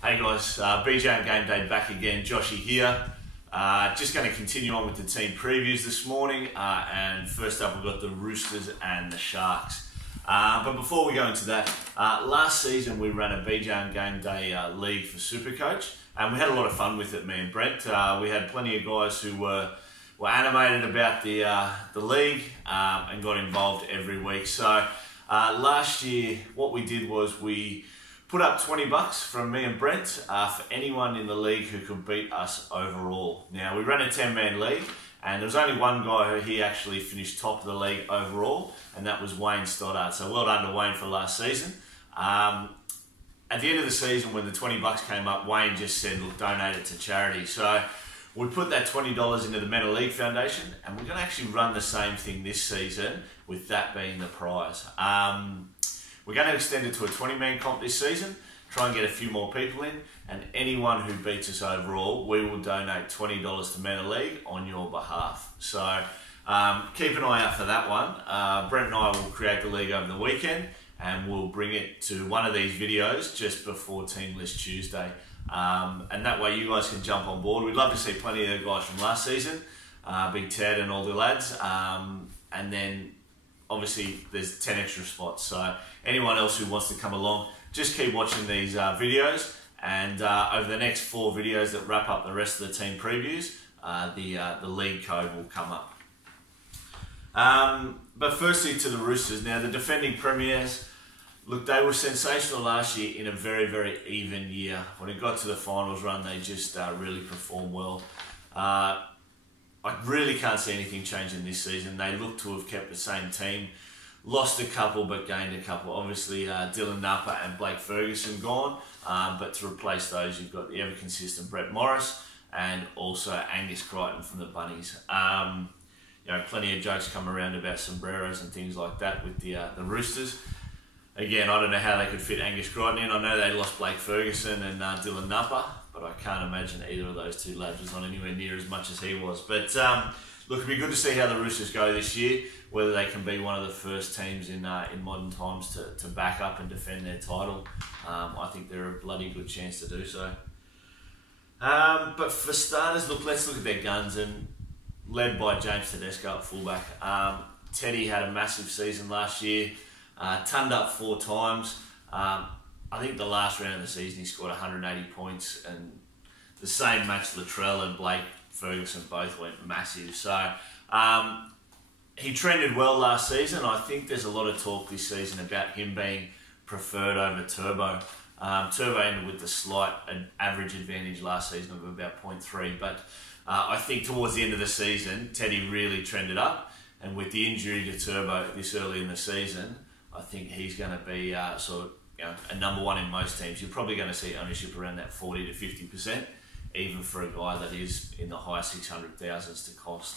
Hey guys, BJ and GameDay back again. Joshy here. Just going to continue on with the team previews this morning. And first up, we've got the Roosters and the Sharks. But before we go into that, last season we ran a BJ and GameDay league for Supercoach, and we had a lot of fun with it, me and Brent. We had plenty of guys who were animated about the league and got involved every week. So last year, what we did was we put up $20 from me and Brent for anyone in the league who could beat us overall. Now, we ran a 10-man league, and there was only one guy who he actually finished top of the league overall, and that was Wayne Stoddart. So well done to Wayne for last season. At the end of the season, when the $20 came up, Wayne just said, look, donate it to charity. So we put that $20 into the Mental League Foundation, and we're going to actually run the same thing this season, with that being the prize. We're going to extend it to a 20-man comp this season, try and get a few more people in, and anyone who beats us overall, we will donate $20 to Mental League on your behalf. So keep an eye out for that one. Brent and I will create the league over the weekend, and we'll bring it to one of these videos just before Team List Tuesday. And that way you guys can jump on board. We'd love to see plenty of the guys from last season, Big Ted and all the lads, and then obviously there's 10 extra spots, so anyone else who wants to come along, just keep watching these videos, and over the next 4 videos that wrap up the rest of the team previews, the league code will come up. But firstly to the Roosters. Now, the defending premiers, look, they were sensational last year in a very, very even year. When it got to the finals run, they just really performed well. I really can't see anything changing this season. They look to have kept the same team. Lost a couple, but gained a couple. Obviously, Dylan Napa and Blake Ferguson gone. But to replace those, you've got the ever-consistent Brett Morris and also Angus Crichton from the Bunnies. Plenty of jokes come around about sombreros and things like that with the Roosters. Again, I don't know how they could fit Angus Crichton in. I know they lost Blake Ferguson and Dylan Napa, but I can't imagine either of those two lads was on anywhere near as much as he was. But look, it'll be good to see how the Roosters go this year, whether they can be one of the first teams in modern times to back up and defend their title. I think they're a bloody good chance to do so. But for starters, look, let's look at their guns, and led by James Tedesco at fullback. Teddy had a massive season last year, turned up 4 times. I think the last round of the season he scored 180 points, and the same match Latrell and Blake Ferguson both went massive. So he trended well last season. I think there's a lot of talk this season about him being preferred over Turbo. Turbo ended with the slight average advantage last season of about 0.3, but I think towards the end of the season, Teddy really trended up, and with the injury to Turbo this early in the season, I think he's going to be a number one in most teams. You're probably going to see ownership around that 40 to 50%, even for a guy that is in the high 600,000s to cost.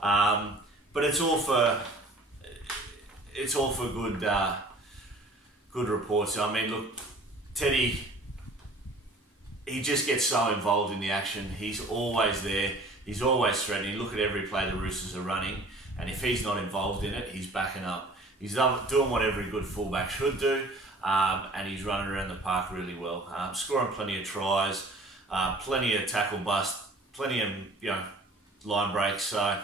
But it's all for good reports. I mean, look, Teddy, he just gets so involved in the action. He's always there. He's always threatening. Look at every play the Roosters are running, and if he's not involved in it, he's backing up. He's doing what every good fullback should do, and he's running around the park really well, scoring plenty of tries, plenty of tackle bust, plenty of line breaks. So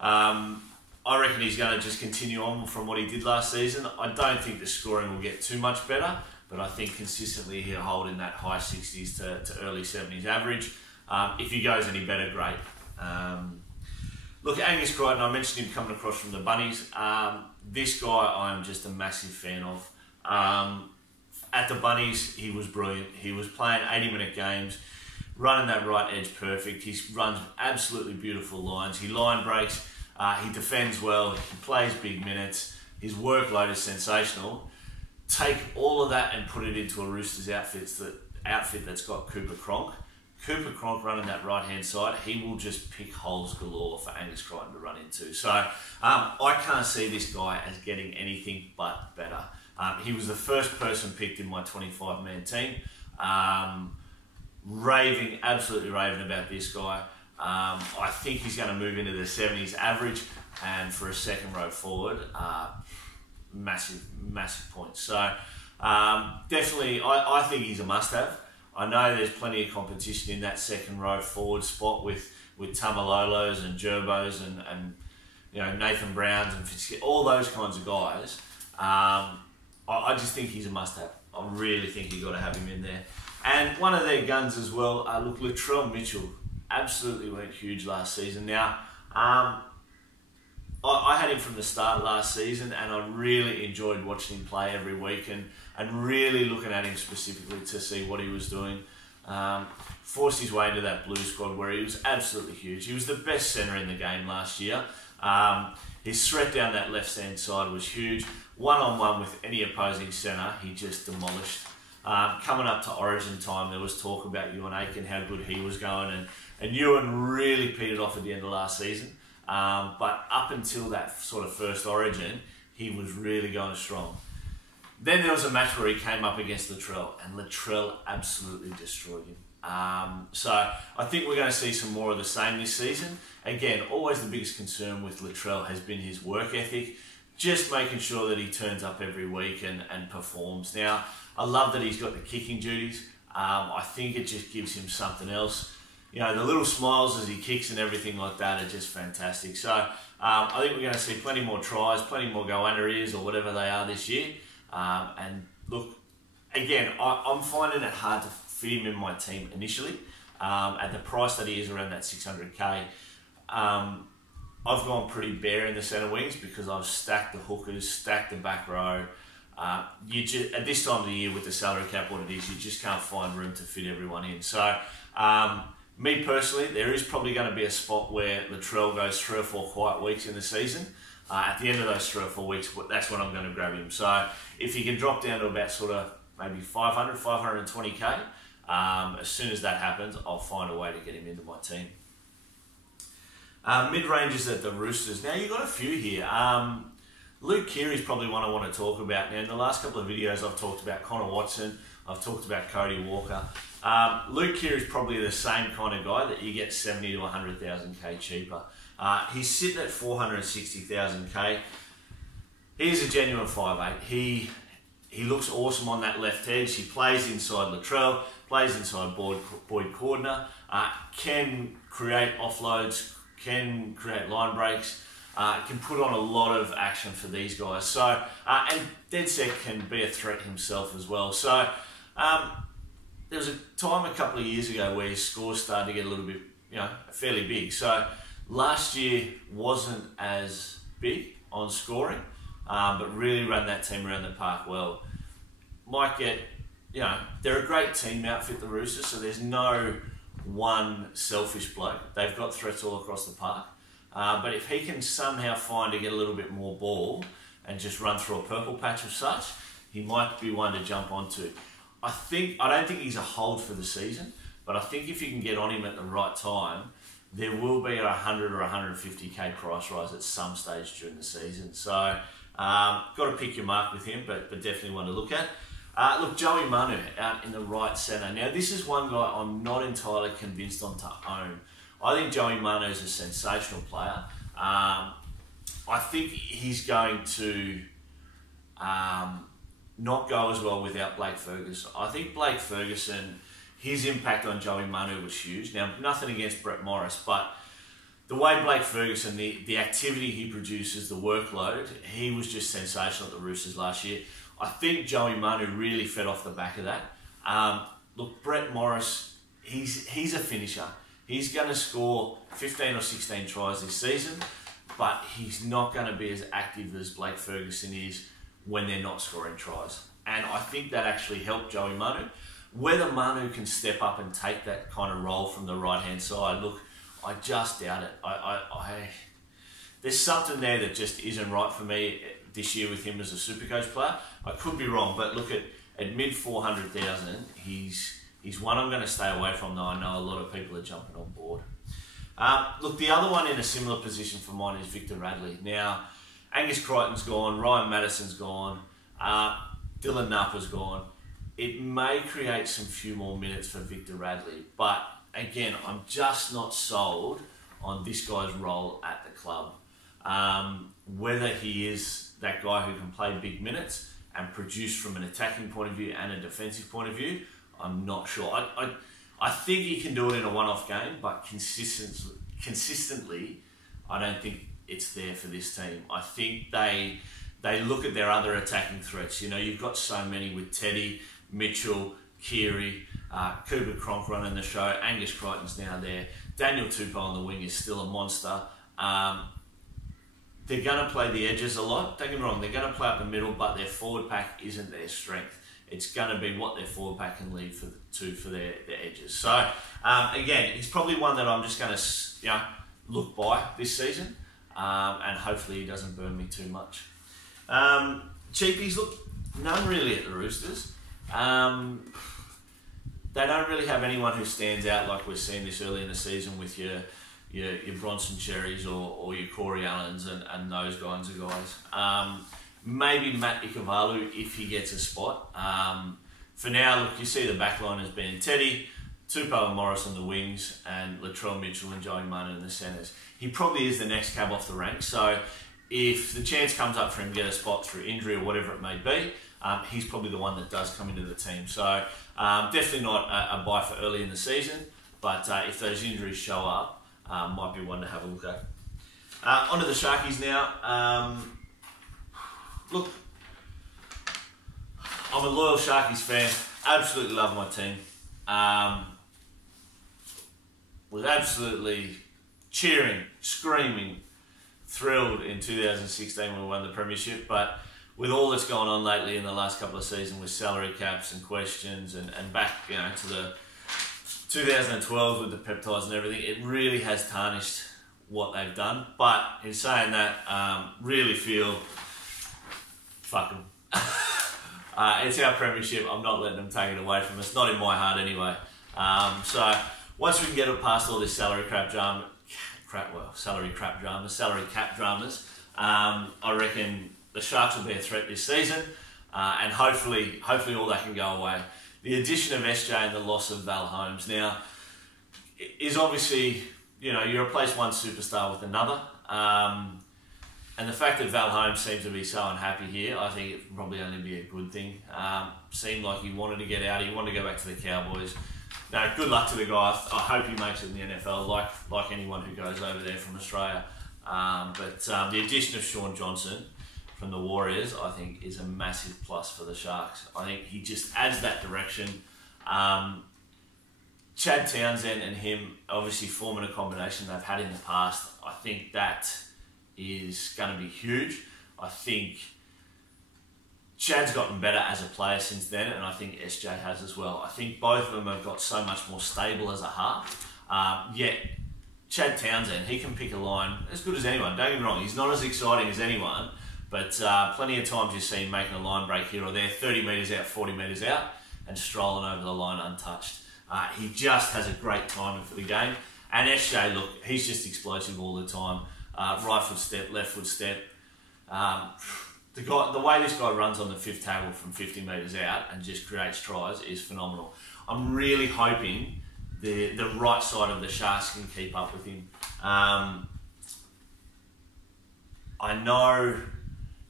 I reckon he's going to just continue on from what he did last season. I don't think the scoring will get too much better, but I think consistently he'll hold in that high 60s to early 70s average. If he goes any better, great. Look, Angus Crichton, I mentioned him coming across from the Bunnies. This guy I'm just a massive fan of. At the Bunnies, he was brilliant. He was playing 80-minute games, running that right edge perfect. He runs absolutely beautiful lines. He line breaks. He defends well. He plays big minutes. His workload is sensational. Take all of that and put it into a Roosters outfit that's got Cooper Cronk. Cooper Cronk running that right-hand side, he will just pick holes galore for Angus Crichton to run into. So I can't see this guy as getting anything but better. He was the first person picked in my 25-man team. Absolutely raving about this guy. I think he's going to move into the 70s average, and for a second row forward, massive points. So definitely, I think he's a must-have. I know there's plenty of competition in that second row forward spot with Tamalolos and Gerbos and Nathan Browns and all those kinds of guys. I just think he's a must-have. I really think you've got to have him in there. And one of their guns as well, look, Latrell Mitchell absolutely went huge last season. Now, I had him from the start last season, and I really enjoyed watching him play every week and really looking at him specifically to see what he was doing. Forced his way into that Blue squad where he was absolutely huge. He was the best centre in the game last year. His threat down that left-hand side was huge. One-on-one with any opposing centre, he just demolished. Coming up to Origin time, there was talk about Ewan Aiken, how good he was going, and Ewan really petered off at the end of last season. But up until that sort of first Origin, he was really going strong. Then there was a match where he came up against Latrell, and Latrell absolutely destroyed him. So I think we're going to see some more of the same this season. Again, always the biggest concern with Latrell has been his work ethic, just making sure that he turns up every week and performs. Now, I love that he's got the kicking duties. I think it just gives him something else. The little smiles as he kicks and everything like that are just fantastic. So I think we're going to see plenty more tries, plenty more go under ears or whatever they are this year. And look, again, I'm finding it hard to fit him in my team initially. At the price that he is around that 600k, I've gone pretty bare in the centre wings because I've stacked the hookers, stacked the back row. At this time of the year with the salary cap, what it is, you just can't find room to fit everyone in. So, me personally, there is probably going to be a spot where Latrell goes 3 or 4 quiet weeks in the season. At the end of those 3 or 4 weeks, that's when I'm going to grab him. So, if he can drop down to about sort of maybe 500, 520k, as soon as that happens, I'll find a way to get him into my team. Mid-rangers at the Roosters. Now, you've got a few here. Luke Keary's probably one I want to talk about. Now, in the last couple of videos, I've talked about Connor Watson. I've talked about Cody Walker. Luke Keary's probably the same kind of guy that you get 70 to 100,000k cheaper. He's sitting at 460,000k. He's a genuine 5'8". He looks awesome on that left edge. He plays inside Latrell, plays inside Boyd Cordner, can create offloads, can create line breaks, can put on a lot of action for these guys. So, and dead set can be a threat himself as well. So, there was a time a couple of years ago where his scores started to get a little bit, fairly big. So, last year wasn't as big on scoring, but really ran that team around the park well. Might get, they're a great team outfit, the Roosters, so there's no one selfish bloke. They've got threats all across the park. But if he can somehow find to get a little bit more ball and just run through a purple patch of such, he might be one to jump onto. I don't think he's a hold for the season, but I think if you can get on him at the right time, there will be a 100 or 150k price rise at some stage during the season. So, got to pick your mark with him, but definitely one to look at. Look, Joey Manu out in the right centre. Now, this is one guy I'm not entirely convinced on to own. I think Joey Manu is a sensational player. I think he's going to not go as well without Blake Ferguson. I think Blake Ferguson, his impact on Joey Manu was huge. Now, nothing against Brett Morris, but the way Blake Ferguson, the activity he produces, the workload, he was just sensational at the Roosters last year. I think Joey Manu really fed off the back of that. Look, Brett Morris, he's a finisher. He's going to score 15 or 16 tries this season, but he's not going to be as active as Blake Ferguson is when they're not scoring tries. And I think that actually helped Joey Manu. Whether Manu can step up and take that kind of role from the right-hand side, look, I just doubt it. There's something there that just isn't right for me this year with him as a Supercoach player. I could be wrong, but look, at mid 400,000, he's one I'm going to stay away from, though I know a lot of people are jumping on board. Look, the other one in a similar position for mine is Victor Radley. Now, Angus Crichton's gone, Ryan Madison's gone, Dylan Napper's gone. It may create some few more minutes for Victor Radley, but again, I'm just not sold on this guy's role at the club. Whether he is that guy who can play big minutes and produce from an attacking point of view and a defensive point of view, I'm not sure. I think he can do it in a one-off game, but consistently, I don't think it's there for this team. I think they look at their other attacking threats. You know, you've got so many with Teddy, Mitchell, Keary, Cooper Cronk running the show. Angus Crichton's now there. Daniel Tupou on the wing is still a monster. They're going to play the edges a lot. Don't get me wrong, they're going to play up the middle, but their forward pack isn't their strength. It's going to be what their forward pack can lead for their edges. So, again, he's probably one that I'm just going to look by this season, and hopefully he doesn't burn me too much. Cheapies, look, none really at the Roosters. They don't really have anyone who stands out like we're seeing this early in the season with your Bronson Cherries or your Corey Allens and those kinds of guys. Maybe Matt Ikuvalu if he gets a spot. For now, look, you see the back line has been Teddy, Tupou and Morris on the wings, and Latrell Mitchell and Joey Munn in the centres. He probably is the next cab off the rank, so if the chance comes up for him to get a spot through injury or whatever it may be, he's probably the one that does come into the team. So definitely not a buy for early in the season, but if those injuries show up, might be one to have a look at. Onto the Sharkies now. Look, I'm a loyal Sharkies fan. Absolutely love my team. Was absolutely cheering, screaming, thrilled in 2016 when we won the premiership, but with all that's gone on lately in the last couple of seasons with salary caps and questions and back to the 2012 with the peptides and everything, it really has tarnished what they've done. But in saying that, really feel fuck them. It's our premiership. I'm not letting them take it away from us. Not in my heart anyway. So once we can get it past all this salary cap dramas, I reckon the Sharks will be a threat this season, and hopefully all that can go away. The addition of SJ and the loss of Val Holmes now is obviously, you replace one superstar with another. And the fact that Val Holmes seems to be so unhappy here, I think it will probably only be a good thing. Seemed like he wanted to get out, he wanted to go back to the Cowboys. No, good luck to the guy. I hope he makes it in the NFL, like anyone who goes over there from Australia. But the addition of Sean Johnson from the Warriors, I think, is a massive plus for the Sharks. I think he just adds that direction. Chad Townsend and him obviously forming a combination they've had in the past. I think that is going to be huge. I think Chad's gotten better as a player since then, and I think SJ has as well. I think both of them have got so much more stable as a half. Yet Chad Townsend, he can pick a line as good as anyone. Don't get me wrong, he's not as exciting as anyone, but plenty of times you see him making a line break here or there, 30 metres out, 40 metres out, and strolling over the line untouched. He just has a great timing for the game. And SJ, look, he's just explosive all the time. Right foot step, left foot step. The way this guy runs on the fifth tackle from 50 metres out and just creates tries is phenomenal. I'm really hoping the right side of the Sharks can keep up with him. I know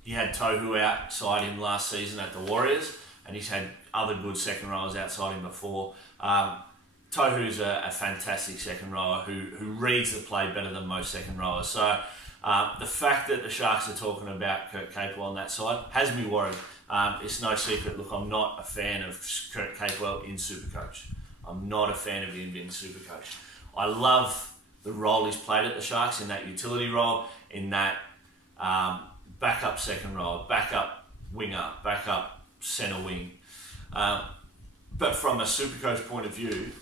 he had Tohu outside him last season at the Warriors, and he's had other good second rowers outside him before. Tohu's a fantastic second rower who reads the play better than most second rowers. So the fact that the Sharks are talking about Kurt Capewell on that side has me worried. It's no secret. Look, I'm not a fan of Kurt Capewell in Supercoach. I'm not a fan of him in Supercoach. I love the role he's played at the Sharks, in that utility role, in that backup second rower, backup winger, backup centre wing. But from a Supercoach point of view,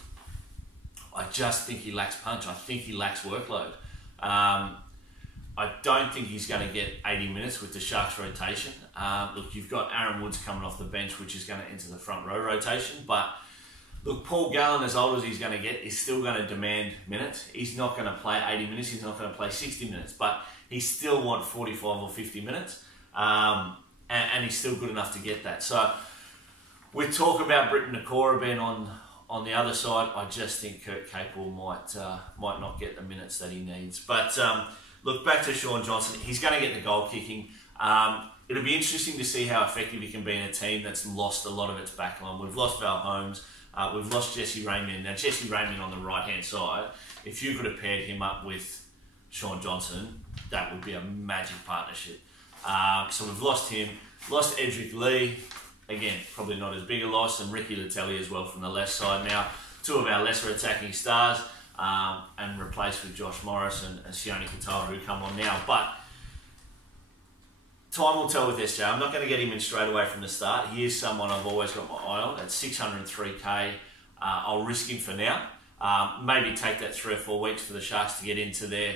I just think he lacks punch. I think he lacks workload. I don't think he's going to get 80 minutes with the Sharks rotation. Look, you've got Aaron Woods coming off the bench, which is going to enter the front row rotation. But look, Paul Gallen, as old as he's going to get, is still going to demand minutes. He's not going to play 80 minutes. He's not going to play 60 minutes. But he still wants 45 or 50 minutes. And he's still good enough to get that. So we talk about Britton Nakora being on the other side. I just think Kurt Capewell might not get the minutes that he needs. But look, back to Sean Johnson. He's going to get the goal kicking. It'll be interesting to see how effective he can be in a team that's lost a lot of its backline. We've lost Val Holmes. We've lost Jesse Raymond. Now, Jesse Raymond on the right-hand side, if you could have paired him up with Sean Johnson, that would be a magic partnership. So we've lost him. Lost Edric Lee. Again, probably not as big a loss. And Ricky Latelli as well from the left side. Now, two of our lesser attacking stars and replaced with Josh Morris and Sione Katoa who come on now. But time will tell with SJ. I'm not going to get him in straight away from the start. He is someone I've always got my eye on. At 603k, I'll risk him for now. Maybe take that 3 or 4 weeks for the Sharks to get into their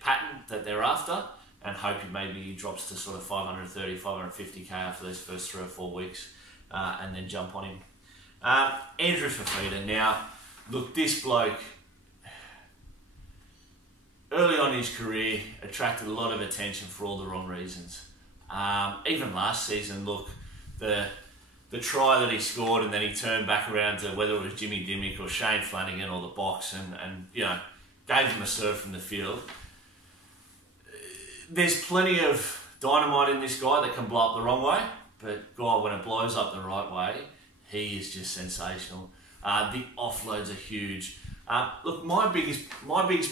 pattern that they're after, and hope maybe he drops to sort of 530, 550k after those first 3 or 4 weeks, and then jump on him. Andrew Fafita. Now, look, this bloke, early on in his career, attracted a lot of attention for all the wrong reasons. Even last season, look, the try that he scored and then he turned back around to whether it was Jimmy Dimmick or Shane Flanagan or the box and you know, gave him a serve from the field. There's plenty of dynamite in this guy that can blow up the wrong way, but God, when it blows up the right way, he is just sensational. The offloads are huge. Look, my biggest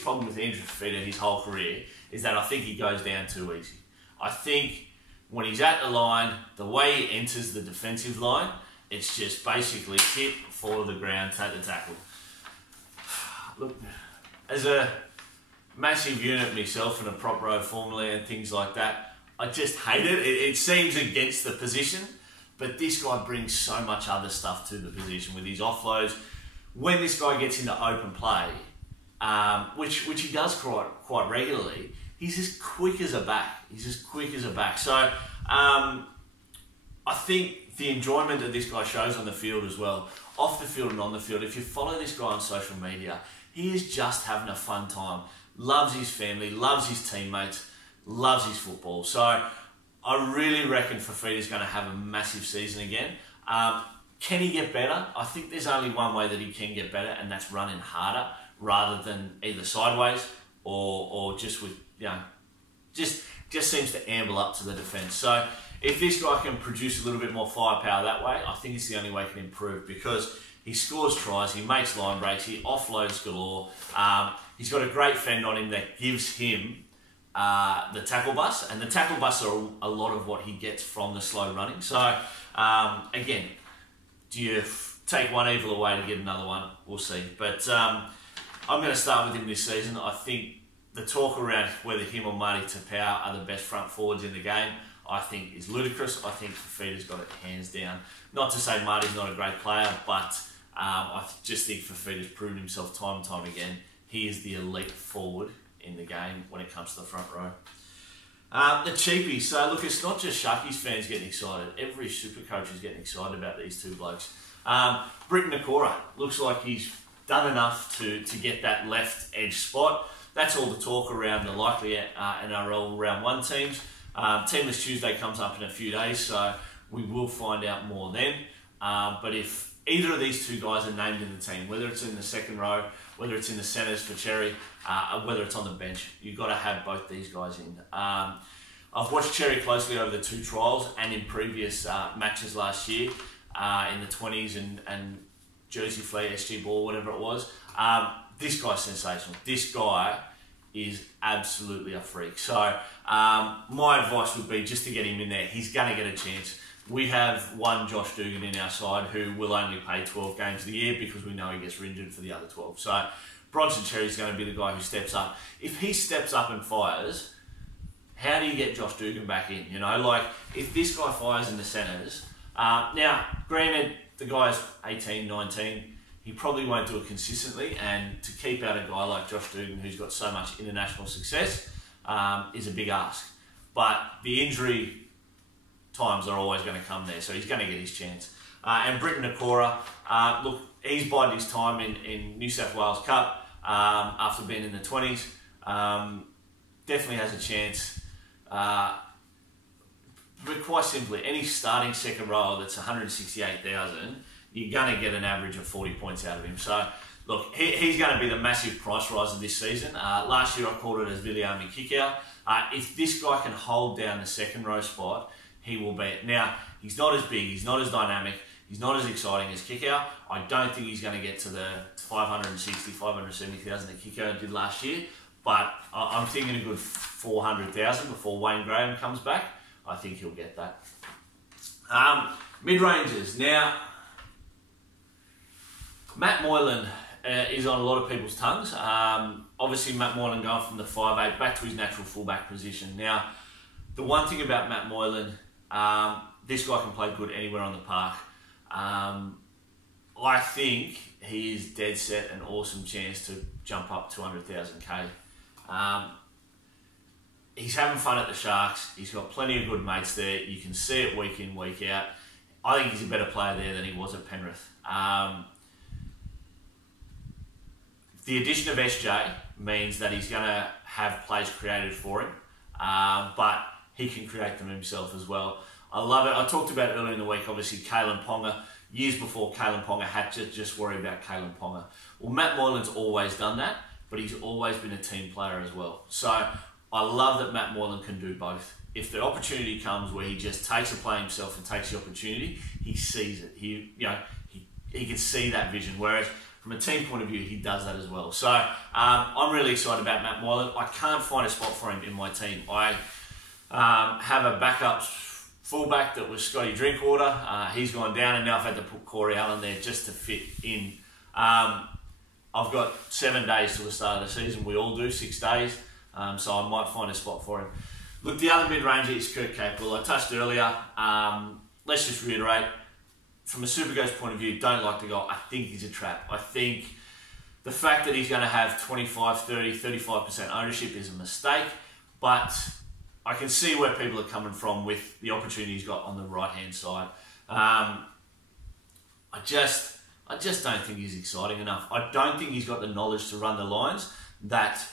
problem with Andrew Fafita his whole career is that I think he goes down too easy. I think when he's at the line, the way he enters the defensive line, it's just basically hit, fall to the ground, take the tackle. Look, as a massive unit myself and a prop row formerly and things like that, I just hate it. It seems against the position, but this guy brings so much other stuff to the position with his offloads. When this guy gets into open play, which he does quite regularly, he's as quick as a back. So I think the enjoyment that this guy shows on the field as well, off the field and on the field, if you follow this guy on social media, he is just having a fun time. Loves his family, loves his teammates, loves his football. So I really reckon Fafita's going to have a massive season again. Can he get better? I think there's only one way that he can get better, and that's running harder rather than either sideways or just with, you know, just seems to amble up to the defence. So if this guy can produce a little bit more firepower that way, I think it's the only way he can improve, because he scores tries, he makes line breaks, he offloads galore. He's got a great fend on him that gives him the tackle bus, and the tackle bus are a lot of what he gets from the slow running. So again, do you take one evil away to get another one? We'll see. But I'm going to start with him this season. I think the talk around whether him or Marty Tapau are the best front forwards in the game, I think is ludicrous. I think Fafita's got it hands down. Not to say Marty's not a great player, but I just think Fafita's proven himself time and time again. He is the elite forward in the game when it comes to the front row. The cheapies. So look, it's not just Sharkies fans getting excited. Every Supercoach is getting excited about these two blokes. Britton Nakora looks like he's done enough to get that left edge spot. That's all the talk around the likely NRL round 1 teams. Teamless Tuesday comes up in a few days, so we will find out more then. But if either of these two guys are named in the team, whether it's in the second row, whether it's in the centres for Cherry, whether it's on the bench, you've got to have both these guys in. I've watched Cherry closely over the 2 trials and in previous matches last year in the 20s and Jersey Fleet, SG Ball, whatever it was. This guy's sensational. This guy is absolutely a freak. So my advice would be just to get him in there. He's going to get a chance. We have one Josh Dugan in our side who will only play 12 games of the year because we know he gets injured for the other 12. So Bronson Cherry's going to be the guy who steps up. If he steps up and fires, how do you get Josh Dugan back in? You know, like if this guy fires in the centres, now granted the guy's 18, 19, he probably won't do it consistently, and to keep out a guy like Josh Dugan who's got so much international success is a big ask. But the injury times are always going to come there, so he's going to get his chance. And Britton Nakora, look, he's bided his time in New South Wales Cup after being in the 20s. Definitely has a chance. But quite simply, any starting second row that's 168,000, you're going to get an average of 40 points out of him. So, look, he's going to be the massive price riser this season. Last year I called it as Viliami Kickout. If this guy can hold down the second row spot, he will be it. Now, he's not as big, he's not as dynamic, He's not as exciting as Kickout. I don't think he's going to get to the 560,000, 570,000 that Kickout did last year, but I'm thinking a good 400,000 before Wayne Graham comes back. I think he'll get that. Mid-rangers. Now, Matt Moylan is on a lot of people's tongues. Obviously, Matt Moylan going from the 5'8" back to his natural fullback position. Now, the one thing about Matt Moylan, this guy can play good anywhere on the park. I think he is dead set an awesome chance to jump up 200,000k. He's having fun at the Sharks. He's got plenty of good mates there. You can see it week in, week out. I think he's a better player there than he was at Penrith. The addition of SJ means that he's going to have plays created for him, but he can create them himself as well. I love it. I talked about earlier in the week, obviously, Kalen Ponga. Years before Kalen Ponga had to just worry about Kalen Ponga. Well, Matt Moylan's always done that, but he's always been a team player as well. So I love that Matt Moylan can do both. If the opportunity comes where he just takes a play himself and takes the opportunity, he sees it. He can see that vision. Whereas from a team point of view, he does that as well. So I'm really excited about Matt Moylan. I can't find a spot for him in my team. I have a backup fullback that was Scotty Drinkwater. He's gone down, and now I've had to put Corey Allen there just to fit in. I've got 7 days to the start of the season. We all do, 6 days. So I might find a spot for him. Look, the other mid-ranger is Kurt Capewell. I touched earlier. Let's just reiterate. From a Supercoach point of view, don't like the goal. I think he's a trap. I think the fact that he's going to have 25, 30, 35% ownership is a mistake. But I can see where people are coming from with the opportunity he's got on the right-hand side. I just don't think he's exciting enough. I don't think he's got the knowledge to run the lines that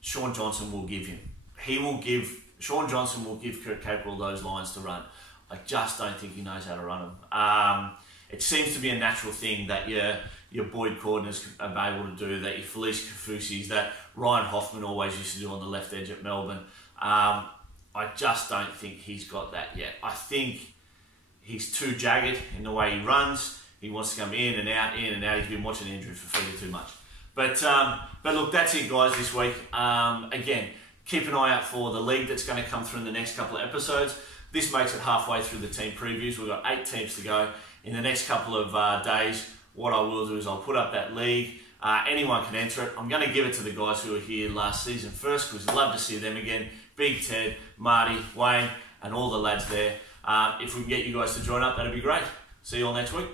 Shaun Johnson will give him. Shaun Johnson will give Kurt Capewell those lines to run. I just don't think he knows how to run them. It seems to be a natural thing that your Boyd Cordners are able to do, that your Felice Kafusis, that Ryan Hoffman always used to do on the left edge at Melbourne. I just don't think he's got that yet. I think he's too jagged in the way he runs. He wants to come in and out, in and out. He's been watching Andrew for fairly too much. But look, that's it, guys, this week. Again, keep an eye out for the league that's going to come through in the next couple of episodes. This makes it halfway through the team previews. We've got 8 teams to go. In the next couple of days, what I will do is I'll put up that league. Anyone can enter it. I'm going to give it to the guys who were here last season first, because I'd love to see them again. Big Ted, Marty, Wayne, and all the lads there. If we can get you guys to join up, that'd be great. See you all next week.